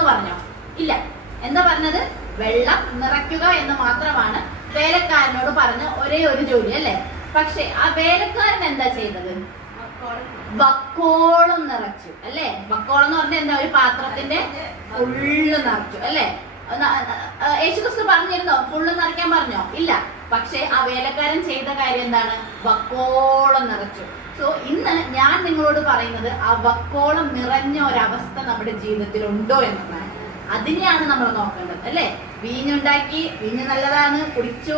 എന്ന് പറഞ്ഞോ? ഇല്ല. എന്താ പറഞ്ഞത്? വെള്ളം നിറയ്ക്കുക എന്ന് മാത്രമാണ് വേലക്കാരനോട് പറഞ്ഞ ഒരേ ഒരു ജോലി അല്ലേ? പക്ഷെ ആ വേലക്കാരൻ എന്താ ചെയ്തത്? വക്കോളം നിറച്ചു അല്ലേ? വക്കോളം എന്ന് പറഞ്ഞാൽ എന്താ? ഒരു പാത്രത്തിന്റെ ഫുള്ള് നിറച്ചു അല്ലേ? യേശുക്രിസ്തു പറഞ്ഞിരുന്നോ ഫുള്ള് നിറയ്ക്കാൻ പറഞ്ഞോ? ഇല്ല. പക്ഷെ ആ വേലക്കാരൻ ചെയ്ത കാര്യം എന്താണ്? വക്കോളം നിറച്ചു. സോ ഇന്ന് ഞാൻ നിങ്ങളോട് പറയുന്നത് ആ വക്കോളം നിറഞ്ഞ ഒരവസ്ഥ നമ്മുടെ ജീവിതത്തിൽ ഉണ്ടോ എന്നതാണ്. അതിനെയാണ് നമ്മൾ നോക്കേണ്ടത് അല്ലേ? വീഞ്ഞുണ്ടാക്കി, വീഞ്ഞ് നല്ലതാണ്, കുടിച്ചു,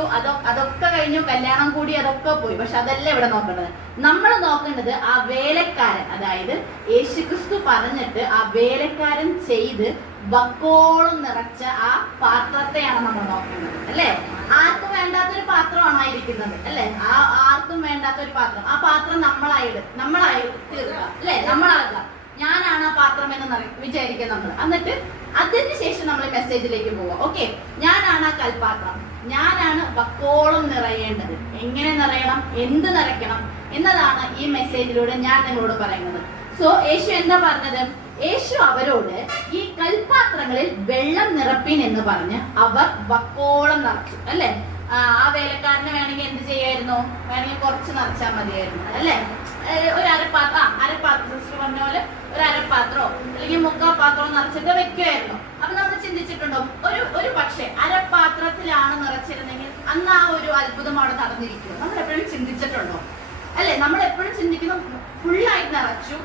അതൊക്കെ കഴിഞ്ഞു, കല്യാണം കൂടി, അതൊക്കെ പോയി. പക്ഷെ അതല്ല ഇവിടെ നോക്കേണ്ടത്. നമ്മൾ നോക്കേണ്ടത് ആ വേലക്കാരൻ, അതായത് യേശുക്രിസ്തു പറഞ്ഞിട്ട് ആ വേലക്കാരൻ ചെയ്ത് വക്കോളം നിറച്ച ആ പാത്രത്തെയാണ് നമ്മൾ നോക്കേണ്ടത് അല്ലേ? ആർക്കും വേണ്ടാത്തൊരു പാത്രമാണ് ഇരിക്കുന്നത് അല്ലെ? ആർക്കും വേണ്ടാത്തൊരു പാത്രം. ആ പാത്രം നമ്മളായി തീർക്കുക അല്ലെ? നമ്മളാകുക. ഞാനാണ് ആ പാത്രം എന്ന് വിചാരിക്കുക നമ്മൾ. എന്നിട്ട് അതിന് ശേഷം നമ്മൾ മെസ്സേജിലേക്ക് പോവാം. ഓക്കെ, ഞാനാണ് ആ കൽപാത്രം, ഞാനാണ് വക്കോളം നിറയേണ്ടത്. എങ്ങനെ നിറയണം, എന്ത് നിറയ്ക്കണം എന്നതാണ് ഈ മെസ്സേജിലൂടെ ഞാൻ നിങ്ങളോട് പറയുന്നത്. സോ യേശു എന്താ പറഞ്ഞത്? യേശു അവരോട് ഈ കൽപാത്രങ്ങളിൽ വെള്ളം നിറപ്പിൻ എന്ന് പറഞ്ഞ് അവർ വക്കോളം നിറച്ചു അല്ലെ? ആ വേലക്കാരന് വേണമെങ്കിൽ എന്ത് ചെയ്യായിരുന്നു? വേണമെങ്കിൽ കുറച്ച് നിറച്ചാൽ മതിയായിരുന്നു അല്ലെ? ഒരു അരപ്പാത്രം സിസ്റ്റർ പറഞ്ഞ പോലെ ഒരു അരപ്പാത്രോ അല്ലെങ്കിൽ മുക്കാൽ പാത്രമോ നിറച്ചിട്ട് വെക്കുമായിരുന്നു. അപ്പൊ നമ്മൾ ചിന്തിച്ചിട്ടുണ്ടോ? ഒരു പക്ഷെ അരപ്പാത്രത്തിലാണ് നിറച്ചിരുന്നെങ്കിൽ അന്ന് ആ ഒരു അത്ഭുതം അവിടെ നടന്നിരിക്കും. നമ്മൾ എപ്പോഴും ചിന്തിച്ചിട്ടുണ്ടോ? അല്ലെ? നമ്മൾ എപ്പോഴും ചിന്തിക്കുന്നു ഫുള്ളായിട്ട് നിറച്ചു,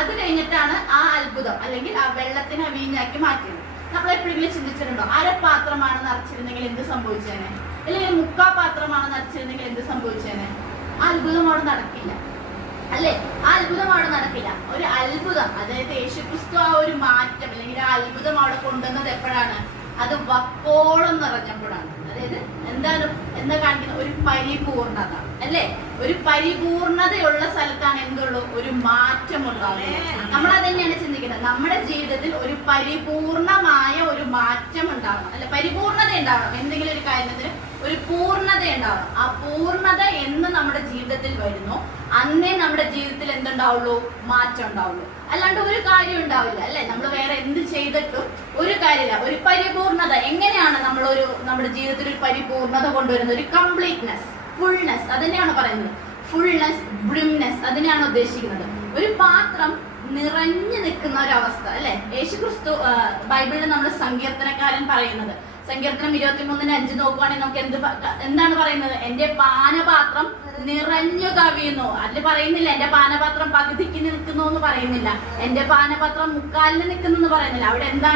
അത് കഴിഞ്ഞിട്ടാണ് ആ അത്ഭുതം അല്ലെങ്കിൽ ആ വെള്ളത്തിനെ വീഞ്ഞാക്കി മാറ്റിയത്. നമ്മൾ എപ്പോഴെങ്കിലും ചിന്തിച്ചിട്ടുണ്ടോ? അരപ്പാത്രമാണ് നിറച്ചിരുന്നെങ്കിൽ എന്ത് സംഭവിച്ചേനെ? അല്ലെങ്കിൽ മുക്കാ പാത്രമാണ് നിറച്ചിരുന്നെങ്കിൽ എന്ത് സംഭവിച്ചേനെ? ആ അത്ഭുതം അവിടെ നടക്കില്ല അല്ലെ? ആ അത്ഭുതം അവിടെ നടക്കില്ല. ഒരു അത്ഭുതം, അതായത് യേശുക്രിസ്തു ആ ഒരു മാറ്റം അല്ലെങ്കിൽ ആ അത്ഭുതം അവിടെ കൊണ്ടുവന്നത് എപ്പോഴാണ്? അത് വക്കോളം നിറഞ്ഞപ്പോഴാണ്. അതായത് എന്താ കാണിക്കുന്നത്? ഒരു പരിപൂർണത അല്ലെ? ഒരു പരിപൂർണതയുള്ള സ്ഥലത്താണ് എന്തുള്ളൂ? ഒരു മാറ്റം ഉണ്ടാവുന്നത്. നമ്മൾ അത് തന്നെയാണ് ചിന്തിക്കുന്നത്. നമ്മുടെ ജീവിതത്തിൽ ഒരു പരിപൂർണമായ ഒരു മാറ്റം ഉണ്ടാവണം അല്ലെ? പരിപൂർണത ഉണ്ടാവണം. എന്തെങ്കിലും ഒരു കാര്യത്തിന് ഒരു പൂർണ്ണത ഉണ്ടാവണം. ആ പൂർണ്ണത എന്ന് നമ്മുടെ ജീവിതത്തിൽ വരുന്നു, അന്നേ നമ്മുടെ ജീവിതത്തിൽ എന്തുണ്ടാവുള്ളൂ? മാറ്റം ഉണ്ടാവുള്ളൂ. അല്ലാണ്ട് ഒരു കാര്യം ഉണ്ടാവില്ല അല്ലെ? നമ്മൾ വേറെ എന്ത് ചെയ്തിട്ടും ഒരു കാര്യമില്ല. ഒരു പരിപൂർണത എങ്ങനെയാണ് നമ്മുടെ ജീവിതത്തിൽ ഒരു പരിപൂർണത കൊണ്ടുവരുന്നത്? ഒരു കംപ്ലീറ്റ്നെസ്, ഫുൾനെസ്, അതിനെയാണ് പറയുന്നത്. ഫുൾനെസ്, ബ്രിംനെസ്, അതിനെയാണ് ഉദ്ദേശിക്കുന്നത്. ഒരു പാത്രം നിറഞ്ഞു നിൽക്കുന്ന ഒരു അവസ്ഥ അല്ലെ? യേശുക്രിസ്തു ബൈബിളിൽ നമ്മൾ സങ്കീർത്തനക്കാരൻ പറയുന്നത്, സങ്കീർത്തനം 23:5 നോക്കുവാണെങ്കിൽ നമുക്ക് എന്താണ് പറയുന്നത്? എന്റെ പാനപാത്രം നിറഞ്ഞു കവിയുന്നു. അതിൽ പറയുന്നില്ല എന്റെ പാനപാത്രം പകുതിക്ക് നിൽക്കുന്നു എന്ന് പറയുന്നില്ല, എന്റെ പാനപാത്രം മുക്കാലിന് നിൽക്കുന്നു എന്ന് പറയുന്നില്ല. അവിടെ എന്താണ്